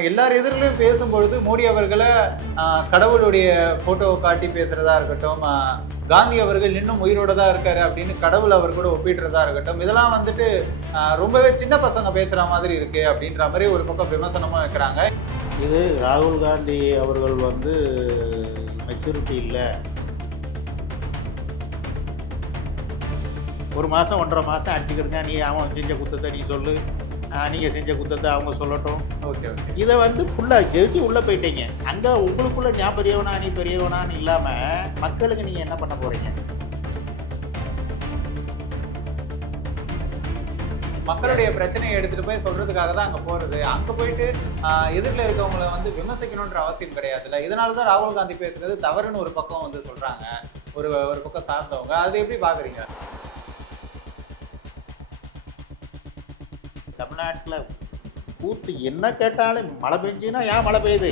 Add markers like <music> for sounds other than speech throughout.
எல்லார் எதிரிலும் பேசும்பொழுது மோடி அவர்களை கடவுளுடைய போட்டோவை காட்டி பேசுறதா இருக்கட்டும் காந்தி அவர்கள் இன்னும் உயிரோட தான் இருக்காரு அப்படின்னு கடவுள் அவர் கூட ஒப்பிடுறதா இருக்கட்டும் இதெல்லாம் வந்துட்டு ரொம்பவே சின்ன பசங்க பேசுற மாதிரி இருக்கு அப்படின்ற மாதிரி ஒரு பக்கம் விமர்சனமும் வைக்கிறாங்க. இது ராகுல் காந்தி அவர்கள் வந்து மெச்சூரிட்டி இல்லை. ஒரு மாதம் ஒன்றரை மாதம் அடிச்சுக்கிடுங்க. நீ அவன் செஞ்ச குத்தத்தை நீ சொல்லு. நீங்கள் செஞ்ச குத்தத்தை அவங்க சொல்லட்டும். Okay okay. இதை வந்து ஃபுல்லாக ஜெயிச்சு உள்ளே போயிட்டீங்க. அங்கே உங்களுக்குள்ள நான் பெரியவனா நீ பெரியவனான்னு இல்லாமல் மக்களுக்கு நீங்கள் என்ன பண்ண போகிறீங்க மக்களுடைய பிரச்சனையை எடுத்துட்டு போய் சொல்றதுக்காக தான் அங்க போறது. அங்க போயிட்டு எதிரில இருக்கவங்களை வந்து விமர்சிக்கணுன்ற அவசியம் கிடையாதுல்ல. இதனால தான் ராகுல் காந்தி பேசுறது தவறுன்னு ஒரு பக்கம் வந்து சொல்றாங்க. ஒரு ஒரு பக்கம் சார்ந்தவங்க. அது எப்படி பாக்குறீங்க? தமிழ்நாட்டில் கூத்து என்ன கேட்டாலும் மழை பெஞ்சுன்னா ஏன் மழை பெய்யுது?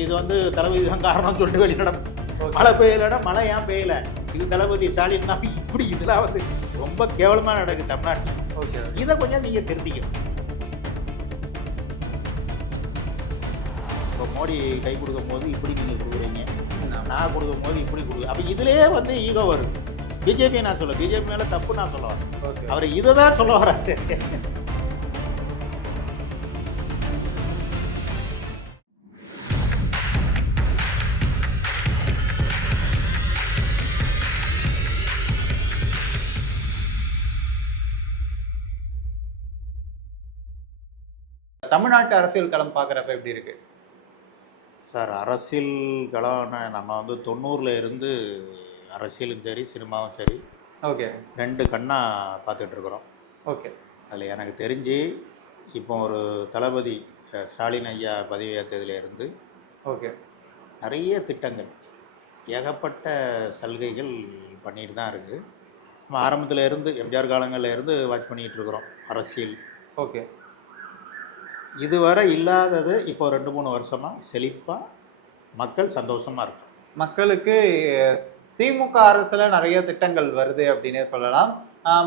இது வந்து தளபதி தான் காரணம் சொல்லிட்டு வெளியிடம் மழை பெய்யலன்னா மழை ஏன் பெய்யல? இது தளபதி ஸ்டாலின் தான். இப்படி இதெல்லாம் வந்து ரொம்ப கேவலமாக நடக்குது தமிழ்நாட்டில். ஓகே. இதை கொஞ்சம் நீங்கள் திருத்திக்கணும். இப்போ மோடி கை கொடுக்கும் போது இப்படி நீங்கள் கொடுக்குறீங்க. நான் கொடுக்கும் போது இப்படி கொடுக்குறேன் அப்போ இதுலேயே வந்து ஈகோ வரும் பிஜேபி நான் சொல்ல பிஜேபி மேலே தப்பு நான் சொல்ல வரேன். அவர் இதை தான் சொல்ல வராரு. தமிழ்நாட்டு அரசியல் களம் பாக்குறப்ப எப்படி இருக்கு? சார் அரசியல் களம்னா நம்ம வந்து தொண்ணூறில் இருந்து அரசியலும் சரி சினிமாவும் சரி ஓகே. ரெண்டு கண்ணாக பார்த்துட்டு இருக்கிறோம். ஓகே. அதில் எனக்கு தெரிஞ்சு இப்போ ஒரு தளபதி ஸ்டாலின் ஐயா பதவியேற்றதுல இருந்து ஓகே. நிறைய திட்டங்கள் ஏகப்பட்ட சலுகைகள் பண்ணிட்டு தான் இருக்குது நம்ம ஆரம்பத்தில் இருந்து எம்ஜிஆர் காலங்கள்ல இருந்து வாட்ச் பண்ணிகிட்டு இருக்கிறோம் அரசியல். ஓகே. இதுவரை இல்லாதது இப்போ ரெண்டு மூணு வருஷமாக செழிப்பாக மக்கள் சந்தோஷமாக இருக்கு. மக்களுக்கு திமுக அரசுல நிறைய திட்டங்கள் வருது அப்படின்னே சொல்லலாம்.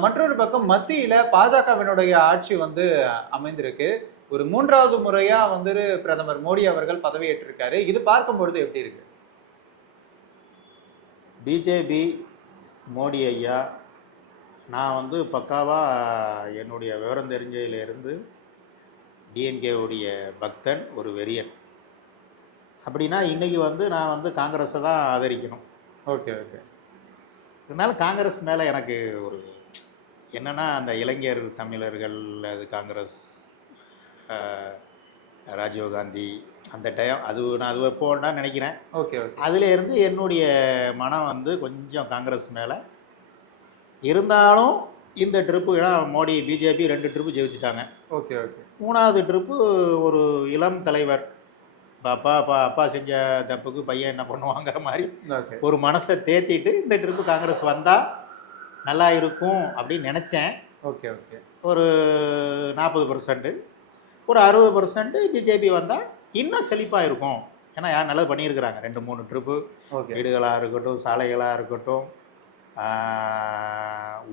மற்றொரு பக்கம் மத்தியில பாஜகவினுடைய ஆட்சி வந்து அமைந்திருக்கு. ஒரு மூன்றாவது முறையா வந்து பிரதமர் மோடி அவர்கள் பதவியேற்றிருக்காரு. இது பார்க்கும்பொழுது எப்படி இருக்கு? பிஜேபி மோடி ஐயா நான் வந்து பக்காவாக என்னுடைய விவரம் தெரிஞ்சதிலிருந்து டிஎன்கேவுடைய பக்தன் ஒரு வெறியன். அப்படின்னா இன்றைக்கி வந்து நான் வந்து காங்கிரஸை தான் ஆதரிக்கணும். Okay okay. இருந்தாலும் காங்கிரஸ் மேலே எனக்கு ஒரு என்னென்னா அந்த இளைஞர் தமிழர்கள் அது காங்கிரஸ் ராஜீவ்காந்தி அந்த டைம் அது நான் அது எப்போன்னா நினைக்கிறேன். Okay okay. அதில் இருந்து என்னுடைய மனம் வந்து கொஞ்சம் காங்கிரஸ் மேலே. இருந்தாலும் இந்த ட்ரிப்பு ஏன்னா மோடி பிஜேபி ரெண்டு ட்ரிப்பு ஜெயிச்சிட்டாங்க. Okay okay. மூணாவது ட்ரிப்பு ஒரு இளம் தலைவர். அப்பா அப்பா அப்பா செஞ்ச தப்புக்கு பையன் என்ன பண்ணுவாங்கிற மாதிரி ஒரு மனசை தேத்திட்டு இந்த ட்ரிப்பு காங்கிரஸ் வந்தால் நல்லா இருக்கும் அப்படின்னு நினச்சேன். Okay okay. ஒரு நாற்பது பர்சன்ட்டு ஒரு அறுபது பர்சன்ட்டு பிஜேபி வந்தால் இன்னும் செழிப்பாக இருக்கும். ஏன்னா யார் நல்லது பண்ணியிருக்கிறாங்க. ரெண்டு மூணு ட்ரிப்பு ஓகே. வீடுகளாக இருக்கட்டும் சாலைகளாக இருக்கட்டும்.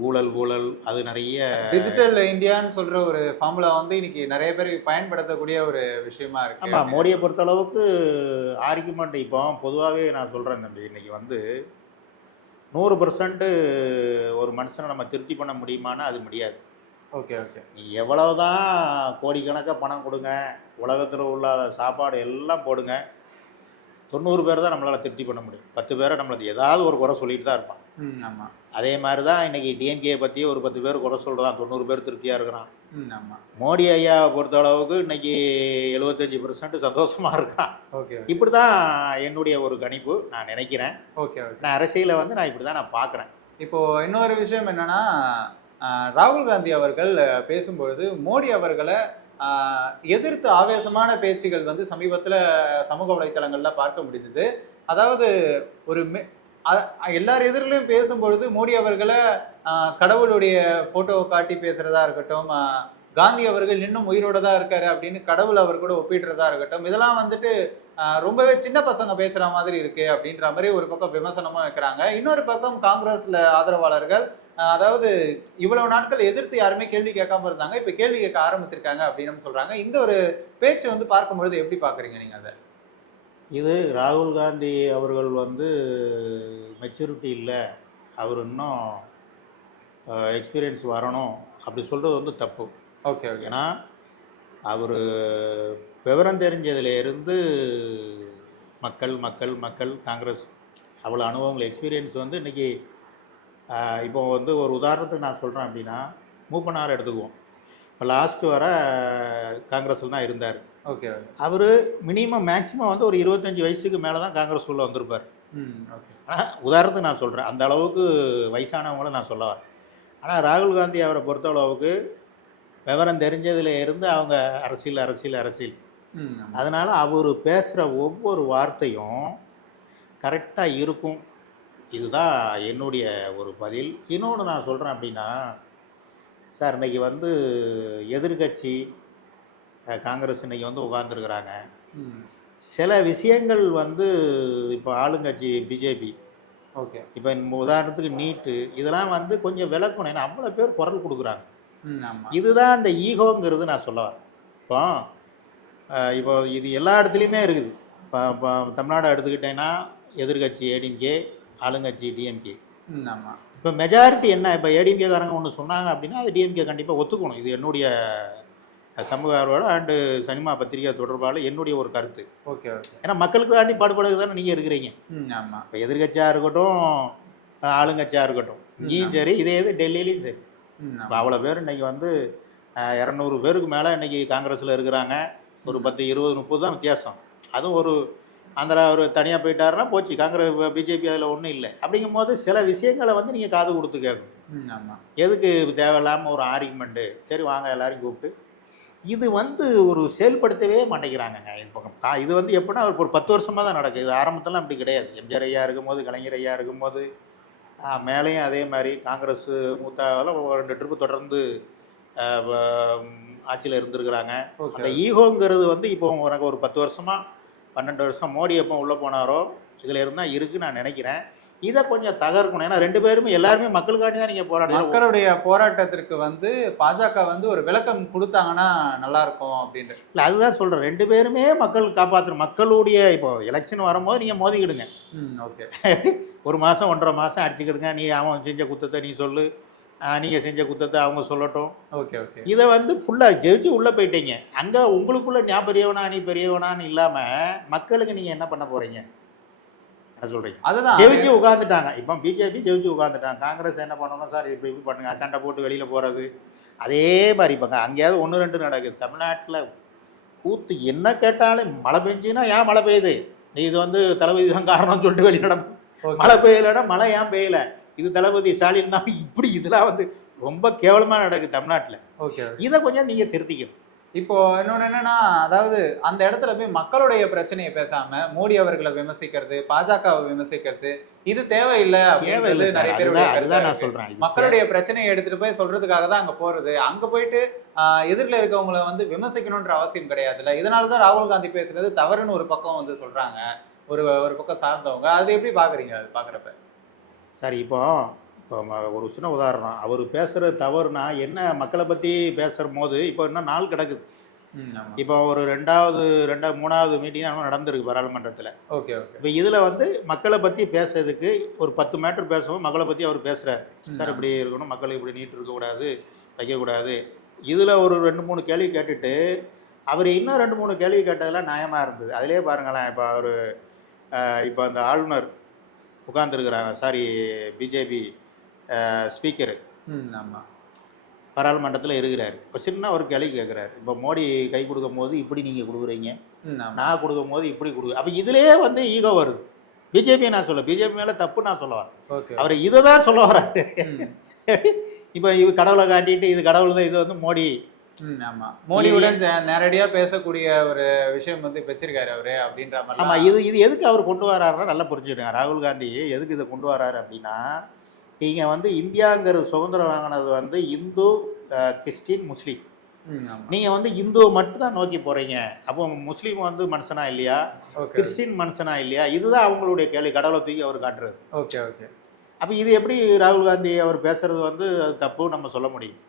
ஊழல் ஊழல் அது நிறைய டிஜிட்டல் இந்தியான்னு சொல்ற ஒரு ஃபார்முலா வந்து இன்னைக்கு நிறைய பேர் பயன்படுத்தக்கூடிய ஒரு விஷயமா இருக்கு. ஆமாம் மோடியை பொறுத்தளவுக்கு ஆர்குமெண்ட் இப்போ பொதுவாகவே நான் சொல்கிறேன் தம்பி இன்னைக்கு வந்து நூறு பர்சன்ட்டு ஒரு மனுஷனை நம்ம திருப்தி பண்ண முடியுமான்னா அது முடியாது. ஓகே ஓகே நீ எவ்வளவுதான் கோடிக்கணக்காக பணம் கொடுங்க உலகத்தில் உள்ள சாப்பாடு எல்லாம் போடுங்க தொண்ணூறு பேர் தான் நம்மளால் திருப்தி பண்ண முடியும். பத்து பேரை நம்மளுக்கு ஏதாவது ஒரு குறை சொல்லிட்டு தான் இருப்பான். ம் ஆமா. அதே மாதிரி தான் இன்றைக்கி டிஎம்கே பற்றியே ஒரு பத்து பேர் குறை சொல்கிறான் தொண்ணூறு பேர் திருப்தியாக இருக்கிறான். ம் ஆமா. மோடி ஐயாவை பொறுத்த அளவுக்கு இன்னைக்கு எழுபத்தஞ்சி பர்சன்ட் சந்தோஷமாக இருக்கான். ஓகே இப்படி தான் என்னுடைய ஒரு கணிப்பு நான் நினைக்கிறேன். ஓகே நான் அரசியலை வந்து நான் இப்படி தான் நான் பார்க்குறேன். இப்போ இன்னொரு விஷயம் என்னன்னா ராகுல் காந்தி அவர்கள் பேசும்பொழுது மோடி அவர்களை எதிர்த்து ஆவேசமான பேச்சுகள் வந்து சமீபத்துல சமூக வலைத்தளங்கள்ல பார்க்க முடிந்தது. அதாவது ஒரு மெ- எல்லார் எதிரிலையும் பேசும்பொழுது மோடி அவர்களை கடவுளுடைய போட்டோவை காட்டி பேசுறதா இருக்கட்டும் காந்தி அவர்கள் இன்னும் உயிரோட தான் இருக்காரு அப்படின்னு கடவுள் அவர் கூட ஒப்பிடுறதா இருக்கட்டும் இதெல்லாம் வந்துட்டு ரொம்பவே சின்ன பசங்க பேசுற மாதிரி இருக்கு அப்படின்ற மாதிரி ஒரு பக்கம் விமர்சனமும் வைக்கிறாங்க. இன்னொரு பக்கம் காங்கிரஸ்ல ஆதரவாளர்கள் அதாவது இவ்வளவு நாட்கள் எதிர்த்து யாருமே கேள்வி கேட்காம இருந்தாங்க இப்ப கேள்வி கேட்க ஆரம்பிச்சிருக்காங்க அப்படின்னு சொல்றாங்க. இந்த ஒரு பேச்சு வந்து பார்க்கும்பொழுது எப்படி பாக்குறீங்க நீங்க அதை? இது ராகுல் காந்தி அவர்கள் வந்து மெச்சூரிட்டி இல்லை. அவர் இன்னும் எக்ஸ்பீரியன்ஸ் வரணும். அப்படி சொல்கிறது வந்து தப்பு. ஓகே ஏன்னா அவர் விவரம் தெரிஞ்சதுல இருந்து மக்கள் மக்கள் மக்கள் காங்கிரஸ் அவ்வளோ அனுபவங்கள் எக்ஸ்பீரியன்ஸ் வந்து இன்றைக்கி இப்போ வந்து ஒரு உதாரணத்துக்கு நான் சொல்கிறேன் அப்படின்னா மூப்பனார் எடுத்துக்குவோம். இப்போ லாஸ்ட்டு வர காங்கிரஸில் தான் இருந்தார். ஓகே. அவர் மினிமம் மேக்ஸிமம் வந்து ஒரு இருபத்தஞ்சி வயசுக்கு மேலே தான் காங்கிரஸ் உள்ள வந்திருப்பார். ம் ஓகே. ஆனால் உதாரணத்துக்கு நான் சொல்கிறேன் அந்த அளவுக்கு வயசானவங்கள நான் சொல்ல வரேன். ஆனால் ராகுல் காந்தி அவரை பொறுத்த அளவுக்கு விவரம் தெரிஞ்சதுல இருந்து அவங்க அரசியல் அரசியல் அரசியல். அதனால் அவர் பேசுகிற ஒவ்வொரு வார்த்தையும் கரெக்டாக இருக்கும். இதுதான் என்னுடைய ஒரு பதில். இன்னொன்று நான் சொல்கிறேன் அப்படின்னா சார் இன்னைக்கு வந்து எதிர்கட்சி காங்கிரஸ் இன்னைக்கு வந்து உட்காந்துருக்குறாங்க சில விஷயங்கள் வந்து இப்போ ஆளுங்கட்சி பிஜேபி. ஓகே. இப்போ உதாரணத்துக்கு நீட்டு இதெல்லாம் வந்து கொஞ்சம் விளக்கணும். ஏன்னா அவ்வளோ பேர் குரல் கொடுக்குறாங்க. இதுதான் அந்த ஈகோங்கிறது நான் சொல்ல வரேன். இப்போ இப்போ இது எல்லா இடத்துலையுமே இருக்குது. இப்போ இப்போ தமிழ்நாடு எடுத்துக்கிட்டேன்னா எதிர்கட்சி ஏடிஎம்கே ஆளுங்கட்சி டிஎம்கே. ம் ஆமா. இப்போ மெஜாரிட்டி என்ன? இப்போ ஏடிஎம்கேக்காரங்க ஒன்று சொன்னாங்க அப்படின்னா அது டிஎம்கே கண்டிப்பாக ஒத்துக்கணும். இது என்னுடைய சமூக ஆர்வலர் அண்டு சினிமா பத்திரிகை தொடர்பாளர் என்னுடைய ஒரு கருத்து. Okay okay. ஏன்னா மக்களுக்கு தாண்டி பாடுபடுறது தானே நீங்கள் இருக்கிறீங்க. ம் ஆமா. இப்போ எதிர்கட்சியாக இருக்கட்டும் ஆளுங்கட்சியாக இருக்கட்டும். இங்கேயும் சரி இதே இது டெல்லியிலையும் சரி. இப்போ அவ்வளோ பேர் இன்னைக்கு வந்து இரநூறு பேருக்கு மேலே இன்னைக்கு காங்கிரஸில் இருக்கிறாங்க. ஒரு பத்து இருபது முப்பது தான் வித்தியாசம். அதுவும் ஒரு ஆந்திரா ஒரு தனியாக போயிட்டாருன்னா போச்சு. காங்கிரஸ் பிஜேபி அதில் ஒன்றும் இல்லை. அப்படிங்கும்போது சில விஷயங்களை வந்து நீங்கள் காது கொடுத்து கேட்கணும். எதுக்கு தேவையில்லாமல் ஒரு ஆர்குமெண்ட்டு சரி வாங்க எல்லாரையும் கூப்பிட்டு. இது வந்து ஒரு செயல்படுத்தவே மாட்டேங்கிறாங்கங்க இது பக்கம். கா- இது வந்து எப்படின்னா ஒரு பத்து வருஷமாக தான் நடக்குது. இது ஆரம்பத்திலாம் அப்படி கிடையாது. எம்ஜிஆர் ஐயா இருக்கும்போது கலைஞர் ஐயா இருக்கும்போது மேலேயும் அதே மாதிரி காங்கிரஸ் மூத்தாவெல்லாம் ரெண்டு ட்ரிப்பு தொடர்ந்து ஆட்சியில் இருந்திருக்கிறாங்க. அந்த ஈகோங்கிறது வந்து இப்போ உனக்கு ஒரு பத்து வருஷமா பன்னெண்டு வருஷம் மோடி எப்போ உள்ளே போனாரோ இதில் இருந்தால் இருக்குன்னு நான் நினைக்கிறேன். இதை கொஞ்சம் தகர்க்கணும். ஏன்னா ரெண்டு பேருமே எல்லாருமே மக்களுக்காண்டி தான் நீங்கள் போராடுறீங்க. மக்களுடைய போராட்டத்திற்கு வந்து பாஜக வந்து ஒரு விளக்கம் கொடுத்தாங்கன்னா நல்லா இருக்கும் அப்படின்ட்டு. இல்லை அதுதான் சொல்கிறேன் ரெண்டு பேருமே மக்கள் காப்பாற்றணும் மக்களுடைய இப்போ எலெக்ஷன் வரும்போது நீங்கள் மோதிக்கிடுங்க. ம் ஓகே. <laughs> ஒரு மாதம் ஒன்றரை மாதம் அடிச்சுக்கிடுங்க. நீ அவன் செஞ்ச குத்தத்தை நீ சொல்லு. நீங்கள் செஞ்ச குத்தத்தை அவங்க சொல்லட்டும். Okay okay. இதை வந்து ஃபுல்லாக ஜெயிச்சு உள்ளே போயிட்டீங்க. அங்கே உங்களுக்குள்ள பெரியவனா நீ பெரியவனான்னு இல்லாமல் மக்களுக்கு நீங்கள் என்ன பண்ண போகிறீங்க என்ன சொல்கிறீங்க அதுதான். ஜெயிச்சு உட்காந்துட்டாங்க இப்போ பிஜேபி ஜெயிச்சு உட்காந்துட்டாங்க காங்கிரஸ் என்ன பண்ணணும் சார் இப்படி இப்படி பண்ணுங்க. சண்டை போட்டு வெளியில் போகிறது அதே மாதிரி இப்போ அங்கேயாவது ஒன்று ரெண்டு நடக்குது. தமிழ்நாட்டில் கூத்து என்ன கேட்டாலும் மழை பெஞ்சுன்னா ஏன் மழை பெய்யுது? நீ இது வந்து தளபதி தான் காரணம்னு சொல்லிட்டு வெளியே நட ஓகே. மழை பெய்யலைன்னா மழை ஏன் பெய்யல? இது தளபதி ஸ்டாலின் தான். இப்படி இதெல்லாம் வந்து ரொம்ப கேவலமாக நடக்குது தமிழ்நாட்டில். ஓகே இதை கொஞ்சம் நீங்கள் திருத்திக்கணும். இப்போ இன்னொன்னு என்னன்னா அதாவது அந்த இடத்துல போய் மக்களுடைய பிரச்சனையை பேசாம மோடி அவர்களை விமர்சிக்கிறது பாஜகவை விமர்சிக்கிறது இது தேவையில்லை சார். நிறைய. சொல்கிறேன் மக்களுடைய பிரச்சனையை எடுத்துட்டு போய் சொல்றதுக்காக தான் அங்க போறது. அங்க போயிட்டு எதிரில இருக்கவங்கள வந்து விமர்சிக்கணும்ன்ற அவசியம் கிடையாதுல்ல. இதனாலதான் ராகுல் காந்தி பேசுறது தவறுன்னு ஒரு பக்கம் வந்து சொல்றாங்க. ஒரு ஒரு பக்கம் சார்ந்தவங்க. அது எப்படி பாக்குறீங்க? அது பாக்குறப்ப. சரி இப்போ ஒரு சின்ன உதாரணம். அவர் பேசுகிற தவறுனா என்ன மக்களை பற்றி பேசுகிற போது இப்போ இன்னும் நாள் கிடக்குது. இப்போ ஒரு ரெண்டாவது ரெண்டாவது மூணாவது மீட்டிங் நடந்திருக்கு பாராளுமன்றத்தில். Okay okay. இப்போ இதில் வந்து மக்களை பற்றி பேசுறதுக்கு ஒரு பத்து மேட்ரு பேசுவோம். மக்களை பற்றி அவர் பேசுகிறார் சார் இப்படி இருக்கணும். மக்களுக்கு இப்படி நீட் இருக்கக்கூடாது வைக்கக்கூடாது இதில் ஒரு ரெண்டு மூணு கேள்வி கேட்டுட்டு அவர் இன்னும் ரெண்டு மூணு கேள்வி கேட்டதெல்லாம் நியாயமாக இருந்தது. அதிலே பாருங்களேன் இப்போ அவர் இப்போ அந்த ஆளுநர் உட்கார்ந்துருக்குறாங்க. Sorry BJP speaker. ம் ஆமா. பாராளுமன்றத்தில் இருக்கிறார். சின்ன ஒரு கேள்வி கேட்குறாரு இப்போ மோடி கை கொடுக்கும் போது இப்படி நீங்கள் கொடுக்குறீங்க? நான் கொடுக்கும் போது இப்படி கொடு. அப்போ இதிலே வந்து ஈகோ வருது. பிஜேபி நான் சொல்ல பிஜேபி மேலே தப்பு நான் சொல்ல வரேன். அவர் இதை தான் சொல்ல வர்றாரு. <laughs> இப்போ இது கடவுளை காட்டிட்டு இது கடவுள் தான் இது வந்து மோடி. ம், ஆமா. மோடியுடன் நே- நேரடியா பேசக்கூடிய ஒரு விஷயம் வந்து வச்சிருக்காரு அவரு அப்படின்ற மாதிரி ஆமாம் இது இது எதுக்கு அவர் கொண்டு வராருன்னா நல்லா புரிஞ்சுக்கிடுங்க. ராகுல் காந்தி எதுக்கு இதை கொண்டு வராரு அப்படின்னா நீங்கள் வந்து இந்தியாங்கிறது சுதந்திரம் வாங்கினது வந்து இந்து கிறிஸ்டின் முஸ்லீம். ம், ஆமா. நீங்க வந்து இந்துவை மட்டும் தான் நோக்கி போறீங்க. அப்போ முஸ்லீம் வந்து மனுஷனா இல்லையா? கிறிஸ்டின் மனுஷனா இல்லையா? இதுதான் அவங்களுடைய கேள்வி. கடவுளை தூக்கி அவர் காட்டுறது. Okay okay. அப்போ இது எப்படி ராகுல் காந்தி அவர் பேசுறது வந்து அது தப்பு நம்ம சொல்ல முடியும்.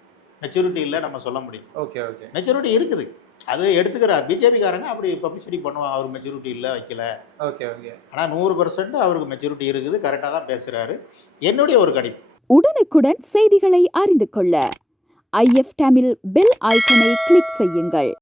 மெச்சூரிட்டி இல்லை நம்ம சொல்ல முடியும். Okay okay. மெச்சூரிட்டி இருக்குது. அது எடுத்துக்கிறார் பிஜேபிக்காரங்க அப்படி பப்ளிசிட்டி பண்ணுவாங்க. அவர் மெச்சூரிட்டி இல்லை வைக்கல. Okay okay. ஆனால் நூறு பர்சன்ட் அவருக்கு மெச்சூரிட்டி இருக்குது. கரெக்டாக தான் பேசுகிறாரு என்னுடைய ஒரு கணிப்பு. உடனுக்குடன் செய்திகளை அறிந்து கொள்ள. ஐஎஃப் தமிழ் பெல் ஐக்கனை கிளிக் செய்யுங்கள்.